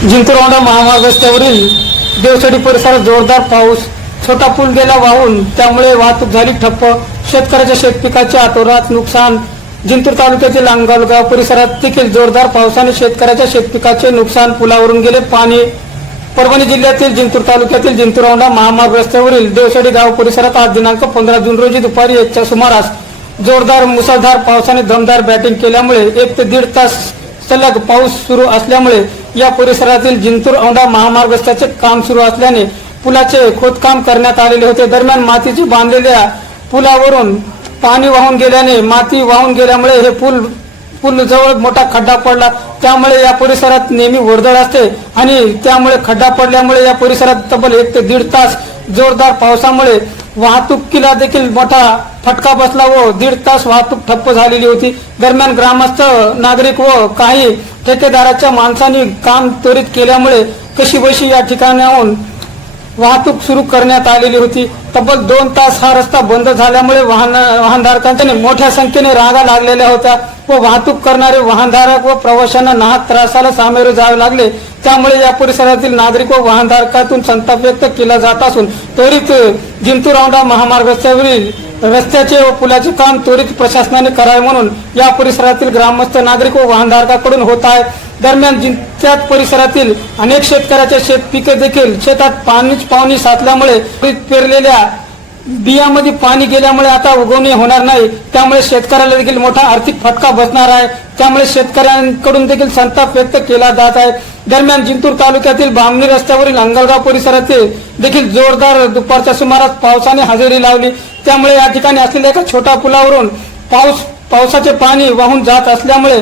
जिंतूरवाडा महामार्ग रस्त्यावरील देवसडी परिसरात जोरदार पाऊस छोटा पूल गेला वाहून त्यामुळे वाहतूक झाली ठप्प. शेतकऱ्याच्या शेतपिकाचे अतोरात नुकसान. जिंतूर तालुक्यातील अंगलगाव परिसरात देखील जोरदार पावसाने शेतकऱ्याच्या शेतपिकाचे नुकसान पुलावरून गेले पाणी. परभणी जिल्ह्यातील जिंतूर तालुक्यातील जिंतूरौंडा महामार्ग रस्त्यावरील देवसडी गाव परिसरात आज दिनांक पंधरा जून रोजी दुपारी एकच्या सुमारास जोरदार मुसळधार पावसाने दमदार बॅटिंग केल्यामुळे एक ते दीड तास सलग पाऊस सुरू असल्यामुळे या परिसरातील जिंतूर औंढा महामार्गस्थाचे काम सुरू असल्याने पुलाचे खोदकाम करण्यात आलेले होते. दरम्यान मातीची बांधलेल्या पुलावरून पाणी वाहून गेल्याने माती वाहून गेल्यामुळे हे पूल पूल जवळ मोठा खड्डा पडला. त्यामुळे या परिसरात नेहमी वर्दळ असते आणि त्यामुळे खड्डा पडल्यामुळे या परिसरात तब्बल एक ते दीड तास जोरदार पावसामुळे वाहतुकीला देखील मोठा फटका बसला व दीड तास वाहतूक ठप्प झालेली होती. दरम्यान ग्रामस्थ नागरिक व काही ठेकेदाराच्या माणसांनी काम त्वरित केल्यामुळे कशी बशी या ठिकाणाहून वाहतूक सुरू करण्यात आलेली होती? तब्बल दोन तास हा रस्ता बंद झाल्यामुळे वाहन वाहनधारकांच्या मोठ्या संख्येने रागा लागलेल्या होत्या. व वाहतूक करणारे वाहनधारक व प्रवाशांना नाहक त्रासाला सामोरे जावे लागले. त्यामुळे या परिसरातील नागरिक व वाहनधारकातून संताप व्यक्त केला जात असून त्वरित जिंतूर औंढा महामार्ग रस्त्याचे व पुलाचे काम त्वरित प्रशासनाने करावे म्हणून या परिसरातील ग्रामस्थ नागरिक व वाहनधारकाकडून होत आहे. दरम्यान जिं- त्याच परिसरातील अनेक शेतकऱ्याचे शेत पिके देखील शेतात पाणीच पावणी साचल्यामुळे पेरलेल्या बियामध्ये पाणी गेल्यामुळे आता उगवणे होणार नाही. त्यामुळे शेतकऱ्याला देखील मोठा आर्थिक फटका बसणार आहे. त्यामुळे शेतकऱ्यांकडून देखील संताप व्यक्त केला जात आहे. दरम्यान जिंतूर तालुक्यातील बामणी रस्त्यावरील अंगलगाव परिसरातील देखील जोरदार दुपारच्या सुमारास पावसाने हजेरी लावली. त्यामुळे या ठिकाणी असलेल्या एका छोट्या पुलावरून पाऊस पावसाचे पाणी वाहून जात असल्यामुळे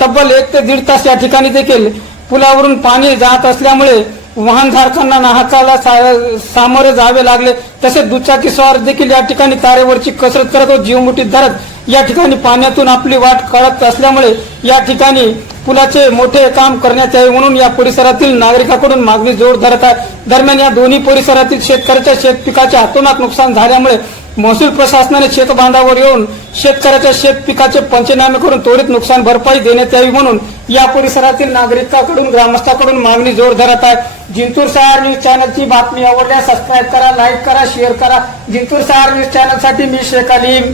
तब्बल एक ते दीड तास या ठिकाणी देखील पुलावरून पाणी जात असल्यामुळे वाहनधारकांना नाहकाला सा- सामोरे जावे लागले. तसेच दुचाकी स्वार देखील या ठिकाणी तारेवरची कसरत करत व जीवमुठीत धरत या ठिकाणी पाण्यातून आपली वाट काढत असल्यामुळे या ठिकाणी पुलाचे मोठे काम करण्यात यावे म्हणून या परिसरातील नागरिकांकडून मागणी जोर धरत आहे. दरम्यान या दोन्ही परिसरातील शेतकऱ्याच्या शेतपिकाचे हातोनात नुकसान झाल्यामुळे महसूल प्रशासनाने शेतबांधावर येऊन शेतकऱ्याच्या शेत पिकाचे पंचनामे करून त्वरित नुकसान भरपाई देण्यात यावी म्हणून या परिसरातील नागरिकांकडून ग्रामस्थांकडून मागणी जोर धरत आहे. जिंतूर सहार न्यूज चॅनलची बातमी आवडल्यास सबस्क्राईब करा लाईक करा शेअर करा. जिंतूर सहार न्यूज चॅनलसाठी मी शेख अलीम